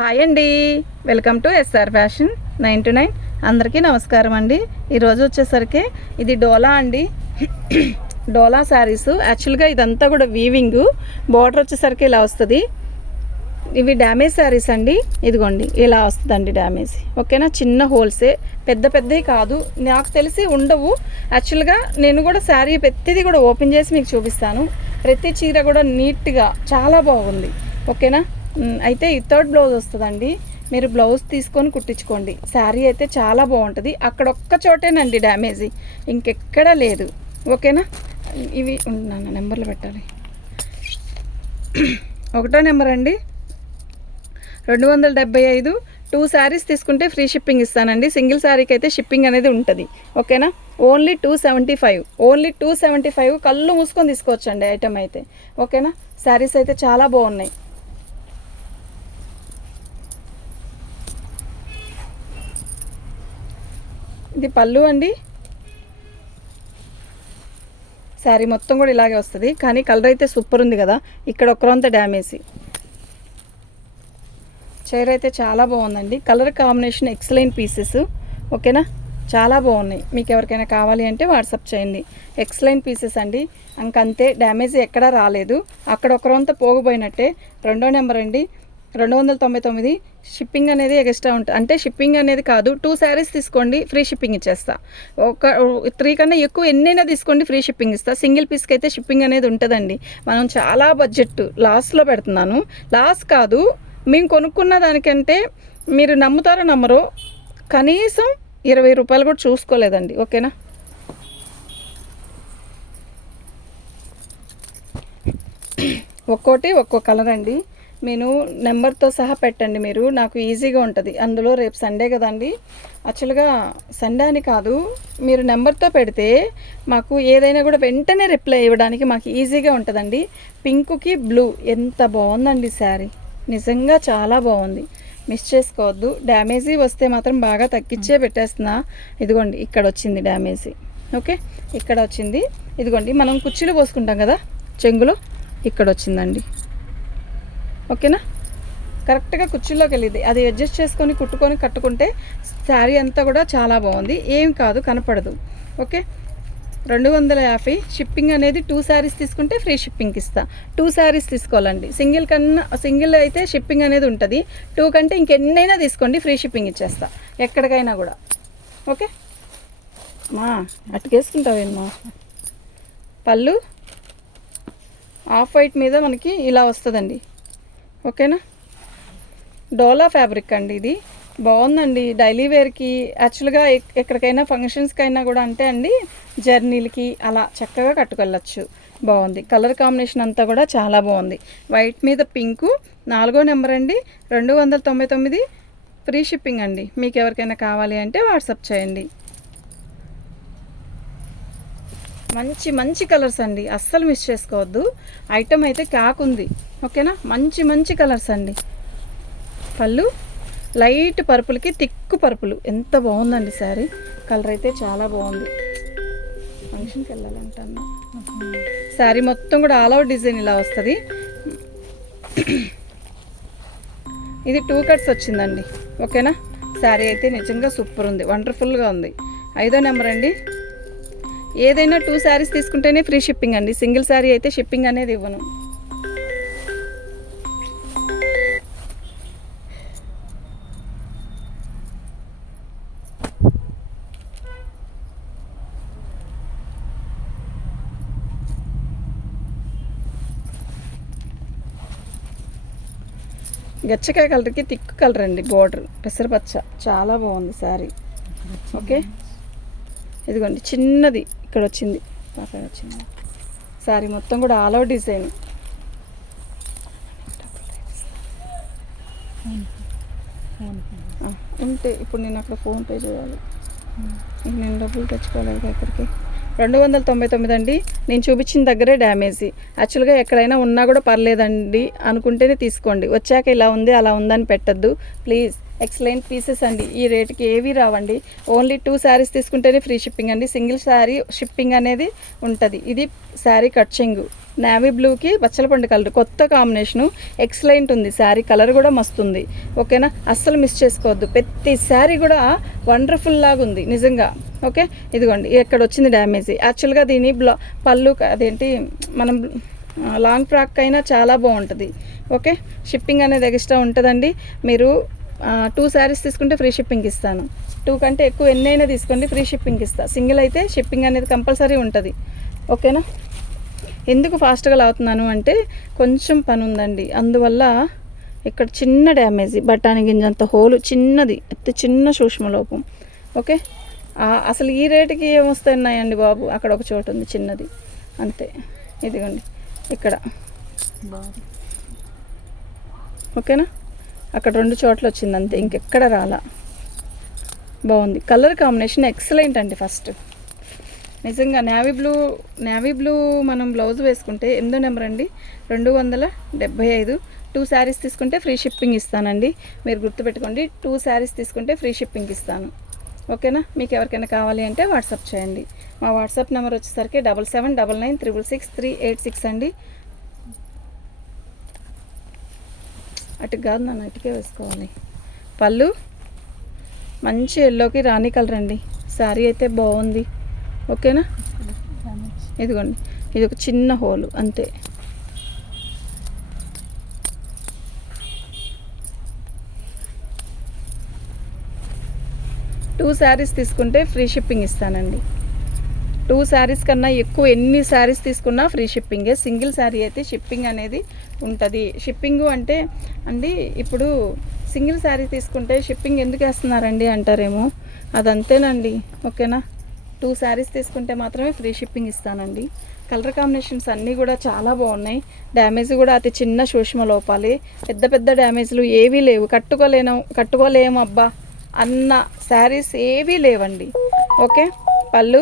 Hi అండి, welcome to SR fashion 929. అందరికీ నమస్కారం అండి. ఈరోజు వచ్చేసరికి ఇది డోలా అండి. డోలా శారీస్. యాక్చువల్గా ఇదంతా కూడా వీవింగ్, బార్డర్ వచ్చేసరికి ఇలా వస్తుంది. ఇవి డ్యామేజ్ శారీస్ అండి. ఇదిగోండి ఇలా వస్తుందండి డ్యామేజ్. ఓకేనా, చిన్న హోల్సే, పెద్ద పెద్దవి కాదు. నాకు తెలిసి ఉండవు. యాక్చువల్గా నేను కూడా శారీ ప్రతిదీ కూడా ఓపెన్ చేసి మీకు చూపిస్తాను. ప్రతి చీర కూడా నీట్గా చాలా బాగుంది. ఓకేనా, అయితే ఈ థర్డ్ బ్లౌజ్ వస్తుందండి. మీరు బ్లౌజ్ తీసుకొని కుట్టించుకోండి. శారీ అయితే చాలా బాగుంటుంది. అక్కడ ఒక్క చోటేనండి డ్యామేజ్, ఇంకెక్కడా లేదు. ఓకేనా, ఇవి నాన్న నెంబర్లు పెట్టాలి. 1వ నెంబర్ అండి 275. 2 శారీస్ తీసుకుంటే ఫ్రీ షిప్పింగ్ ఇస్తానండి. సింగిల్ శారీకి అయితే షిప్పింగ్ అనేది ఉంటుంది. ఓకేనా, ఓన్లీ 275. ఓన్లీ 275. కళ్ళు మూసుకొని తీసుకోవచ్చండి ఐటమ్ అయితే. ఓకేనా, శారీస్ అయితే చాలా బాగున్నాయి. ఇది పళ్ళు అండి. శారీ మొత్తం కూడా ఇలాగే వస్తుంది, కానీ కలర్ అయితే సూపర్ ఉంది కదా. ఇక్కడ ఒక్కరంతా డ్యామేజ్. చీర అయితే చాలా బాగుందండి. Colour combination excellent pieces. ఓకేనా, చాలా బాగున్నాయి. మీకు ఎవరికైనా కావాలి అంటే వాట్సాప్ చేయండి. ఎక్సలెంట్ పీసెస్ అండి. ఇంకంతే, డ్యామేజ్ ఎక్కడా రాలేదు. అక్కడ ఒకరంతా పోగిపోయినట్టే. 2వ నెంబర్ అండి 299. షిప్పింగ్ అనేది ఎక్స్ట్రా ఉంటుంది. అంటే షిప్పింగ్ అనేది కాదు, 2 శారీస్ తీసుకోండి ఫ్రీ షిప్పింగ్ ఇచ్చేస్తా. 3 కన్నా ఎక్కువ ఎన్నైనా తీసుకోండి ఫ్రీ షిప్పింగ్ ఇస్తా. సింగిల్ పీస్కి అయితే షిప్పింగ్ అనేది ఉంటుందండి. మనం చాలా బడ్జెట్ లాస్లో పెడుతున్నాను. లాస్ కాదు, మేము కొనుక్కున్న దానికంటే మీరు నమ్ముతారో నమ్మరో, కనీసం 20 రూపాయలు కూడా చూసుకోలేదండి. ఓకేనా, ఒక్కోటి ఒక్కో కలర్ అండి. నేను నెంబర్తో సహా పెట్టండి, మీరు నాకు ఈజీగా ఉంటుంది. అందులో రేపు సండే కదండి. యాక్చువల్గా సండే అని కాదు, మీరు నెంబర్తో పెడితే మాకు ఏదైనా కూడా వెంటనే రిప్లై ఇవ్వడానికి మాకు ఈజీగా ఉంటుందండి. పింక్కి బ్లూ ఎంత బాగుందండి శారీ, నిజంగా చాలా బాగుంది. మిస్ చేసుకోవద్దు. డ్యామేజీ వస్తే మాత్రం బాగా తగ్గించే పెట్టేస్తున్నా. ఇదిగోండి ఇక్కడ వచ్చింది డ్యామేజీ. ఓకే, ఇక్కడ వచ్చింది. ఇదిగోండి మనం కుర్చీలు పోసుకుంటాం కదా చెంగులో, ఇక్కడ వచ్చిందండి. ఓకేనా, కరెక్ట్గా కుర్చీలోకి వెళ్ళింది. అది అడ్జస్ట్ చేసుకొని కుట్టుకొని కట్టుకుంటే శారీ అంతా కూడా చాలా బాగుంది. ఏం కాదు, కనపడదు. ఓకే, 250. షిప్పింగ్ అనేది 2 శారీస్ తీసుకుంటే ఫ్రీ షిప్పింగ్కి ఇస్తా. 2 శారీస్ తీసుకోవాలండి. సింగిల్ అయితే షిప్పింగ్ అనేది ఉంటుంది. 2 కంటే ఇంకెన్నైనా తీసుకోండి, ఫ్రీ షిప్పింగ్ ఇచ్చేస్తా ఎక్కడికైనా కూడా. ఓకే మా అటుకేసుకుంటావేమో. పళ్ళు ఆఫ్ వైట్ మీద మనకి ఇలా వస్తుందండి. ఓకేనా, డోలా ఫ్యాబ్రిక్ అండి. ఇది బాగుందండి డైలీ వేర్కి. యాక్చువల్గా ఎక్కడికైనా ఫంక్షన్స్కి అయినా కూడా అంటే అండి, జర్నీలకి అలా చక్కగా కట్టుకెళ్ళచ్చు. బాగుంది. కలర్ కాంబినేషన్ అంతా కూడా చాలా బాగుంది. వైట్ మీద పింకు. 4వ నెంబర్ అండి 299. ఫ్రీ షిప్పింగ్ అండి. మీకు ఎవరికైనా కావాలి అంటే వాట్సాప్ చేయండి. మంచి మంచి కలర్స్ అండి, అస్సలు మిస్ చేసుకోవద్దు. ఐటమ్ అయితే కాకుంది. ఓకేనా, మంచి మంచి కలర్స్ అండి. పళ్ళు లైట్ పర్పుల్కి థిక్ పర్పుల్. ఎంత బాగుందండి శారీ. కలర్ అయితే చాలా బాగుంది. ఫంక్షన్కి వెళ్ళాలంటాను. శారీ మొత్తం కూడా ఆల్ అవుట్ డిజైన్ ఇలా వస్తుంది. ఇది 2 కట్స్ వచ్చిందండి. ఓకేనా, శారీ అయితే నిజంగా సూపర్ ఉంది, వండర్ఫుల్గా ఉంది. 5వ నెంబర్ అండి. ఏదైనా 2 శారీస్ తీసుకుంటేనే ఫ్రీ షిప్పింగ్ అండి. సింగిల్ శారీ అయితే షిప్పింగ్ అనేది ఇవ్వను. గచ్చకాయ కలర్కి థిక్ కలర్ అండి. బోర్డర్ పెసరపచ్చ, చాలా బాగుంది శారీ. ఓకే, ఇదిగోండి చిన్నది ఇక్కడ వచ్చింది, అక్కడ వచ్చింది. శారీ మొత్తం కూడా ఆల్ అవుట్ డిజైన్. ఉంటే ఇప్పుడు నేను అక్కడ ఫోన్పే చేయాలి. నేను డబ్బులు తెచ్చుకోలేదు ఇక్కడికి. 299 అండి. నేను చూపించిన దగ్గరే డ్యామేజీ. యాక్చువల్గా ఎక్కడైనా ఉన్నా కూడా పర్లేదండి అనుకుంటేనే తీసుకోండి. వచ్చాక ఇలా ఉంది అలా ఉందని పెట్టద్దు ప్లీజ్. ఎక్సలెంట్ పీసెస్ అండి. ఈ రేటుకి ఏవి రావండి. ఓన్లీ 2 శారీస్ తీసుకుంటేనే ఫ్రీ షిప్పింగ్ అండి. సింగిల్ శారీ షిప్పింగ్ అనేది ఉంటుంది. ఇది శారీ కట్ చెంగు నేవీ బ్లూకి బచ్చలపండు కలర్ కొత్త కాంబినేషను. ఎక్సలెంట్ ఉంది శారీ, కలర్ కూడా మస్తుంది. ఓకేనా, అస్సలు మిస్ చేసుకోవద్దు. ప్రతి శారీ కూడా వండర్ఫుల్ లాగా ఉంది నిజంగా. ఓకే, ఇదిగోండి ఎక్కడ వచ్చింది డ్యామేజ్. యాక్చువల్గా దీని పళ్ళు అదేంటి మనం లాంగ్ ఫ్రాక్ అయినా చాలా బాగుంటుంది. ఓకే, షిప్పింగ్ అనేది ఎక్స్ట్రా ఉంటుందండి. మీరు 2 శారీస్ తీసుకుంటే ఫ్రీ షిప్పింగ్ ఇస్తాను. 2 కంటే ఎక్కువ ఎన్నైనా తీసుకోండి, ఫ్రీ షిప్పింగ్ ఇస్తాను. సింగిల్ అయితే షిప్పింగ్ అనేది కంపల్సరీ ఉంటుంది. ఓకేనా, ఎందుకు ఫాస్ట్గా లాగుతున్నాను అంటే కొంచెం పని ఉందండి, అందువల్ల ఇక్కడ చిన్న డ్యామేజ్, బఠానీ గింజంత హోలు చిన్నది, అతి చిన్న సూక్ష్మలోపం. ఓకే, అసలు ఈ రేటుకి ఏమొస్తున్నాయండి బాబు, అక్కడ ఒక చోటు ఉంది చిన్నది అంతే. ఇదిగోండి ఇక్కడ, ఓకేనా, అక్కడ 2 చోట్ల వచ్చింది అంతే, ఇంకెక్కడ రాలా. బాగుంది, కలర్ కాంబినేషన్ ఎక్సలెంట్ అండి. ఫస్ట్ నిజంగా నేవీ బ్లూ మనం బ్లౌజ్ వేసుకుంటే 8వ నెంబర్ అండి, 275. 2 శారీస్ తీసుకుంటే ఫ్రీ షిప్పింగ్ ఇస్తానండి. మీరు గుర్తుపెట్టుకోండి, 2 శారీస్ తీసుకుంటే ఫ్రీ షిప్పింగ్ ఇస్తాను. ఓకేనా, మీకు ఎవరికైనా కావాలి అంటే వాట్సాప్ చేయండి. మా వాట్సాప్ నెంబర్ వచ్చేసరికి 7799966386 అండి. అటు కాదు నన్ను, అటుకే వేసుకోవాలి. పళ్ళు మంచి ఎల్లోకి రాణి కలర్ అండి. శారీ అయితే బాగుంది. ఓకేనా, ఇదిగోండి ఇది ఒక చిన్న హోలు అంతే. టూ శారీస్ తీసుకుంటే ఫ్రీ షిప్పింగ్ ఇస్తానండి. 2 శారీస్ కన్నా ఎక్కువ ఎన్ని శారీస్ తీసుకున్నా ఫ్రీ షిప్పింగే. సింగిల్ శారీ అయితే షిప్పింగ్ అనేది ఉంటుంది. షిప్పింగు అంటే అండి, ఇప్పుడు సింగిల్ శారీ తీసుకుంటే షిప్పింగ్ ఎందుకు వేస్తున్నారండి అంటారేమో, అదంతేనండి. ఓకేనా, 2 శారీస్ తీసుకుంటే మాత్రమే ఫ్రీ షిప్పింగ్ ఇస్తానండి. కలర్ కాంబినేషన్స్ అన్నీ కూడా చాలా బాగున్నాయి. డ్యామేజ్ కూడా అతి చిన్న సూక్ష్మ లోపాలే, పెద్ద పెద్ద డ్యామేజ్లు ఏవీ లేవు. కట్టుకోలేము అబ్బా అన్న శారీస్ ఏవీ లేవండి. ఓకే, పళ్ళు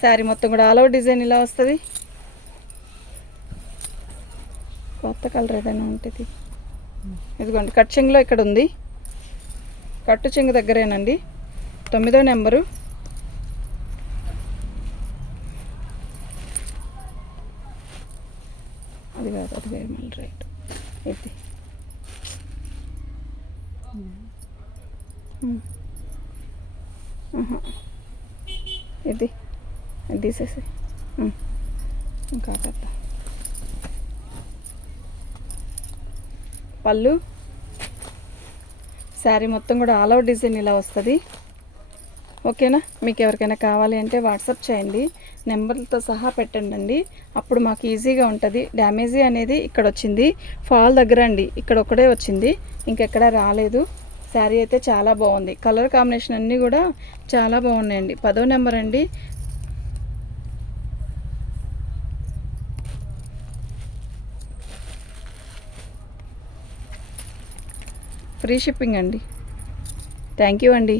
శారీ మొత్తం కూడా ఆల్ ఓవర్ డిజైన్ ఇలా వస్తుంది. కొత్త కలర్ ఏదైనా ఉంటుంది, ఇదిగోండి కట్ చెంగులో ఇక్కడ ఉంది, కట్టు చెంగు దగ్గరేనండి. 9వ నెంబరు. అది కాదు, అది వేరే మళ్ళీ రైట్. ఇది ఇది తీసేసి ఇంకా పెద్ద పళ్ళు శారీ మొత్తం కూడా ఆల్ ఓవర్ డిజైన్ ఇలా వస్తుంది. ఓకేనా, మీకు ఎవరికైనా కావాలి అంటే వాట్సాప్ చేయండి, నెంబర్లతో సహా పెట్టండి. అప్పుడు మాకు ఈజీగా ఉంటుంది. డ్యామేజీ అనేది ఇక్కడ వచ్చింది, ఫాల్ దగ్గర అండి, ఇక్కడ ఒకటే వచ్చింది, ఇంకెక్కడ రాలేదు. శారీ అయితే చాలా బాగుంది. కలర్ కాంబినేషన్ అన్నీ కూడా చాలా బాగున్నాయండి. 10వ నెంబర్ అండి. ఫ్రీ షిప్పింగ్ అండి. థ్యాంక్ యూ అండి.